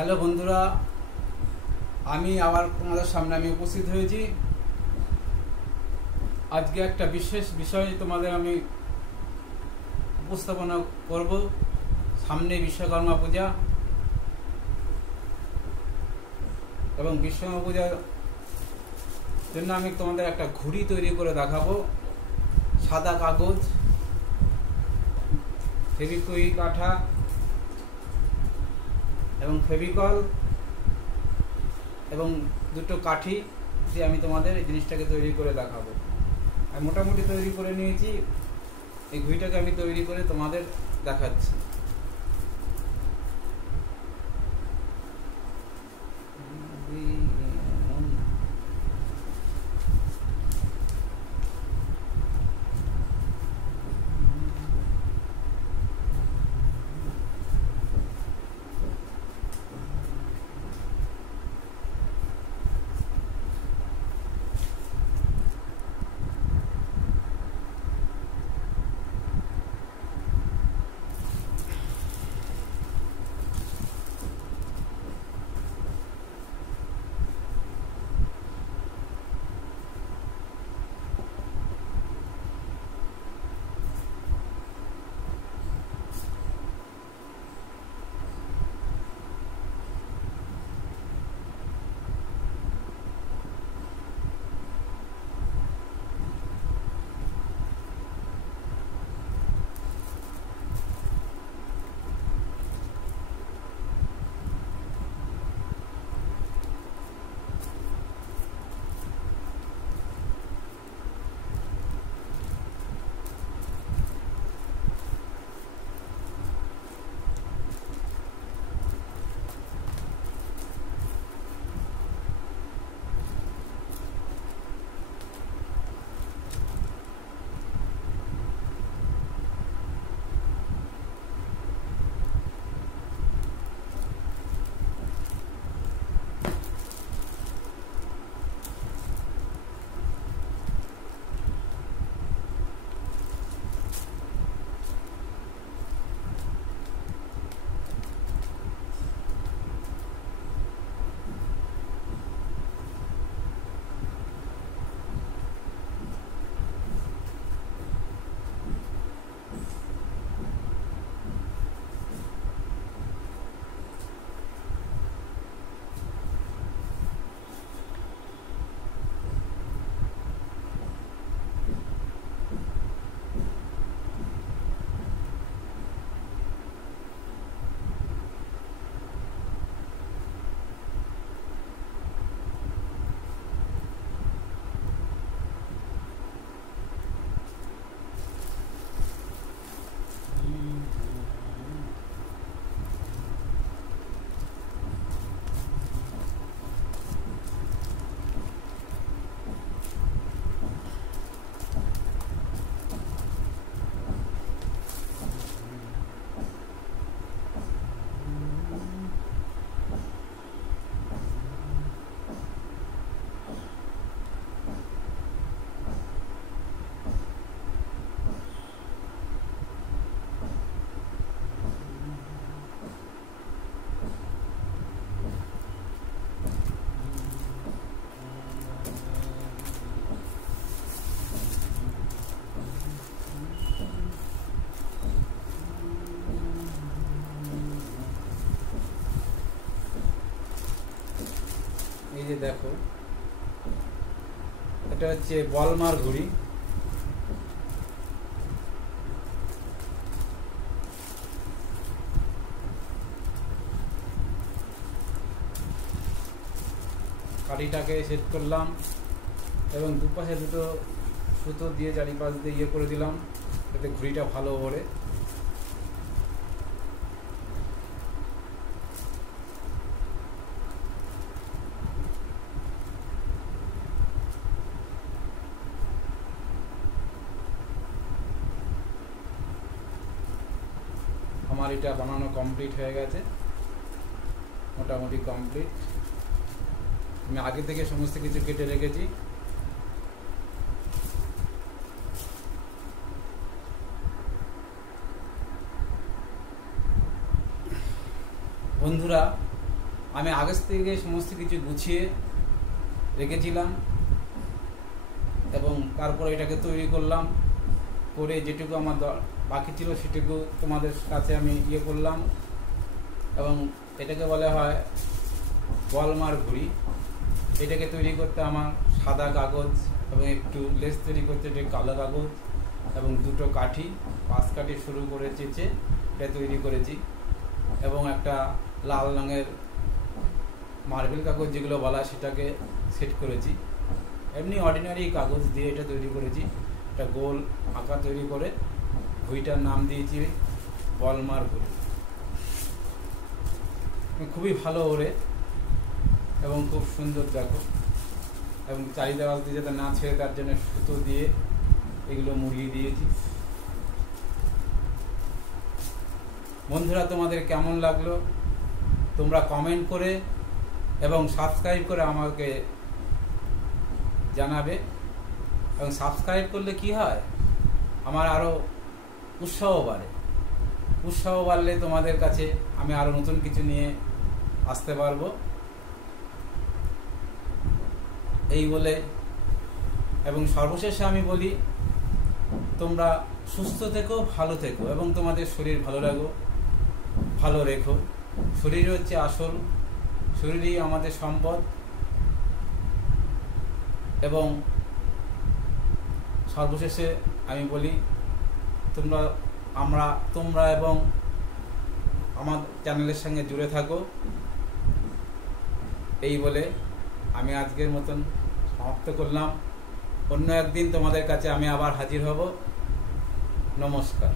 Hello বন্ধুরা, আমি আবার তোমাদের সামনে উপস্থিত হয়েছি। আজকে একটা বিশেষ বিষয় তোমাদের আমি উপস্থাপনা করব। সামনে বিশ্বকর্মা পূজা এবং বিশ্বকর্মা পূজার জন্য আমি তোমাদের একটা ঘুড়ি তৈরি করে দেখাবো। সাদা কাগজ, ফেভিকুইক আঠা এবং ফেভিকল এবং দুটো কাঠি দিয়ে আমি তোমাদের এই জিনিসটাকে তৈরি করে দেখাবো। আমি মোটামুটি তৈরি করে নিয়েছি। এই ঘুড়িটাকে আমি তৈরি করে তোমাদের দেখাচ্ছি। এই যে দেখো, এটা হচ্ছে বলমার ঘুড়ি। কাঠিটাকে সেট করলাম এবং দুপাশে দুটো সুতো দিয়ে চারিপাশ দিয়ে ইয়ে করে দিলাম, যাতে ঘুড়িটা ভালো ওড়ে। আমার এটা বানানো কমপ্লিট হয়ে গেছে, মোটামুটি কমপ্লিট। আমি আগে থেকে সমস্ত কিছু কেটে রেখেছি। বন্ধুরা, আমি আগের থেকে সমস্ত কিছু গুছিয়ে রেখেছিলাম এবং তারপরে এটাকে তৈরি করলাম, করে যেটুকু আমার বাকি ছিল সেটুকু তোমাদের কাছে আমি করলাম। এবং এটাকে বলা হয় বলমার ঘুড়ি। এটাকে তৈরি করতে আমার সাদা কাগজ এবং একটু লেস তৈরি করতে একটু কালো কাগজ এবং দুটো কাঠি, 5 কাঠি শুরু করে চেঁচে এটা তৈরি করেছি, এবং একটা লাল রঙের মার্বেল কাগজ যেগুলো বলা সেটাকে সেট করেছি। এমনি অর্ডিনারি কাগজ দিয়ে এটা তৈরি করেছি। একটা গোল আকার তৈরি করে ঘুড়িটার নাম দিয়েছি বলমার ঘুড়ি। খুবই ভালো ওরে এবং খুব সুন্দর দেখো, এবং চারিদেওয়াল দিয়ে যাতে না ছেড়ে তার জন্য সুতো দিয়ে এগুলো মুড়িয়ে দিয়েছি। বন্ধুরা, তোমাদের কেমন লাগলো তোমরা কমেন্ট করে এবং সাবস্ক্রাইব করে আমাকে জানাবে। এবং সাবস্ক্রাইব করলে কি হয়, আমার আরও উৎসাহ বাড়ে। উৎসাহ বাড়লে তোমাদের কাছে আমি আরও নতুন কিছু নিয়ে আসতে পারবো। এই বলে এবং সর্বশেষে আমি বলি, তোমরা সুস্থ থেকো, ভালো থেকো এবং তোমাদের শরীর ভালো রেখো। শরীর হচ্ছে আসল, শরীরই আমাদের সম্পদ। এবং সর্বশেষে আমি বলি, তোমরা এবং আমার চ্যানেলের সঙ্গে জুড়ে থাকো। এই বলে আমি আজকের মতন সমাপ্ত করলাম। অন্য একদিন তোমাদের কাছে আমি আবার হাজির হব। নমস্কার।